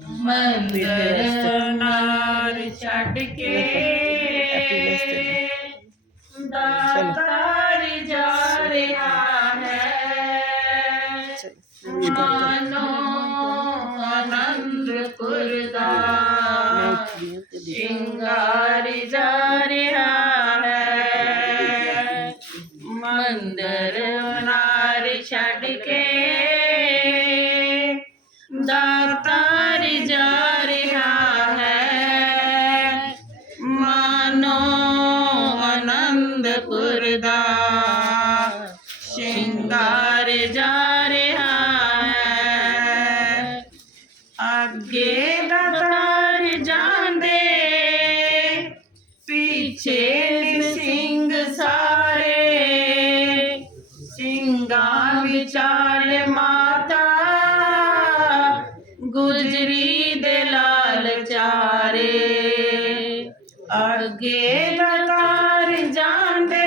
ਮੰਦਰ ਨਾਰ ਛੱਡ ਕੇ ਦਾਤਾਰ ਜਾ ਰਿਹਾ ਹੈ। ਮਾਨੋ ਆਨੰਦਪੁਰ ਦਾ ਸ਼ਿੰਗਾਰ ਜਾ ਰਿਹਾ ਆਨੰਦਪੁਰ ਦਾ ਸ਼ਿੰਗਾਰ ਜਾ ਰਿਹਾ ਹੈ। ਅੱਗੇ ਦਾਤਾਰ ਜਾਂਦੇ। ਪਿੱਛੇ ਸਿੰਘ ਸਾਰੇ। ਸਿੰਘਾਂ ਵਿਚਾਰ ਮਾਤਾ ਗੁਜਰੀ ਅੱਗੇ ਦਾਤਾਰ ਜਾਂਦੇ,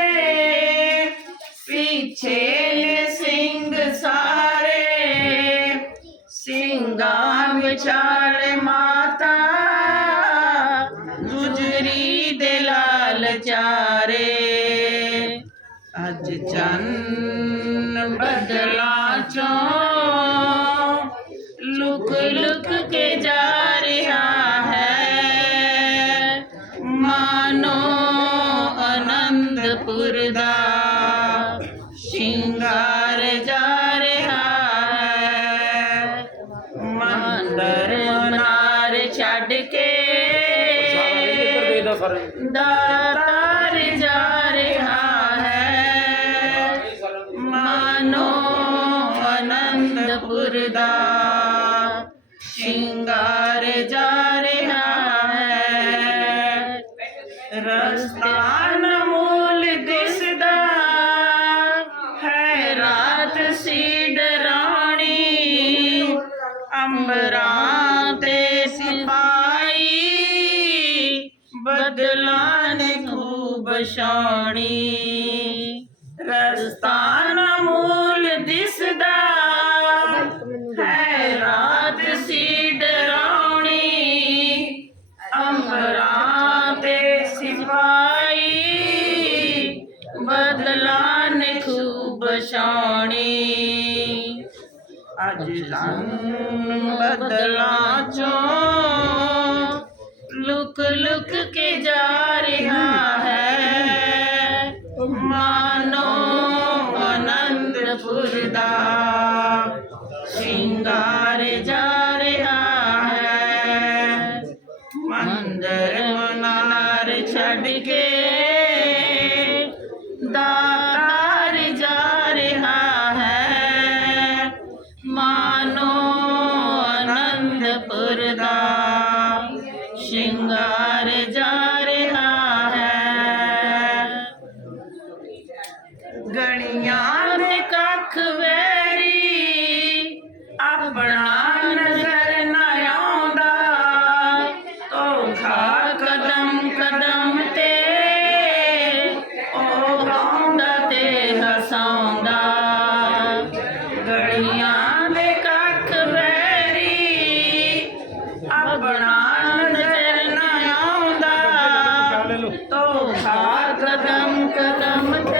ਪਿੱਛੇ ਨੇ ਸਿੰਘ ਸਾਰੇ। ਸਿੰਘਾਂ ਵਿਚਾਰ ਮਾਤਾ, ਗੁਜਰੀ ਦੇ ਲਾਲ ਚਾਰੇ। ਅੱਜ ਚੰਨ ਬਦਲਾ ਚੋਂ ਲੁਕ ਲੁਕ ਕੇ ਜਾ ਦਾਤਾਰ ਜਾ ਰਿਹਾ ਹੈ। ਮਾਨੋ ਅਨੰਦਪੁਰ ਦਾ ਸ਼ਿੰਗਾਰ ਜਾ ਰਿਹਾ ਹੈ। ਰਸਤਾ ਨਮੂਲ ਦਿਸਦਾ ਹੈ। ਰਾਤ ਸੀ ਡਰਾਣੀ ਅੰਬਰਾ ਬਦਲਾਂ ਨੇ ਖੂਬ ਸ਼ਾਣੀ ਰਸਤਾ ਨਮੂਲ ਦਿਸਦਾ, ਹੈ ਰਾਤ ਸੀ ਡਰਾਉਣੀ ਅੰਬਰਾਂ ਤੇ ਸਿਪਾਈ ਬਦਲਾਂ ਖੂਬ ਸ਼ਾਣੀ ਅੱਜ ਰੰਗ ਬਦਲਾਂ ਚੋਂ ਕੇ ਜਾ ਰਿਹਾ ਹੈ? ਮਾਨੋ ਆਨੰਦਪੁਰ ਦਾ ਸ਼ਿੰਗਾਰ ਜਾ ਰਿਹਾ ਹੈ। ਮੰਦਰ ਮਨਾਰ ਛੱਡ ਕੇ ਗਣੀਆਂ ਨੇ ਕੱਖ ਵੈਰੀ, ਆਪਣਾ ਨਜ਼ਰ ਨਾ ਆਉਂਦਾ। ਧੋਖਾ ਕਦਮ ਕਦਮ ਤੇ, ਉਹ ਗਾਉਂਦਾ ਤੇ ਹਸਾਉਂਦਾ। ਗਣੀਆਂ ਨੇ ਕੱਖ ਵੈਰੀ, ਆਪਣਾ ਨਜ਼ਰ ਨਾ ਆਉਂਦਾ। ਧੋਖਾ ਕਦਮ ਕਦਮ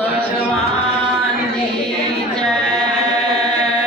こんに。